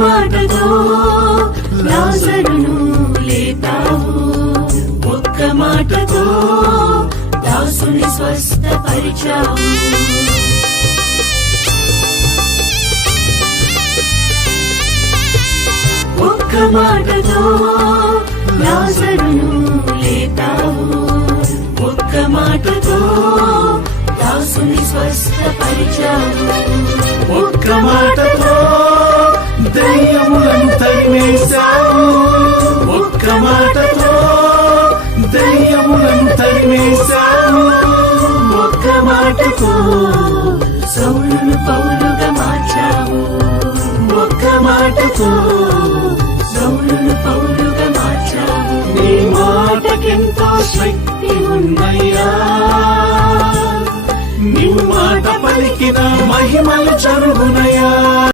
మాటతో లాజరును లేపావు, ఒక్క మాటతో దాసుని స్వస్థపరిచావు. ఒక్క మాటతో లాజరును లేపావు, ఒక్క మాటతో దాసుని స్వస్థపరిచావు. ఒక్క మాటతో దయ్యములను తరిమేశావు, ఒక్క మాటతో దయ్యములను తరిమేశావు. ఒక్క మాటతో సౌలును పౌలుగా మార్చావు, ఒక్క మాటతో సౌలును పౌలుగా మార్చావు. నీ మాటకెంతో శక్తి ఉందయ్యా, నీ మాట పలికిన మహిమలు జరుగునయ్యా.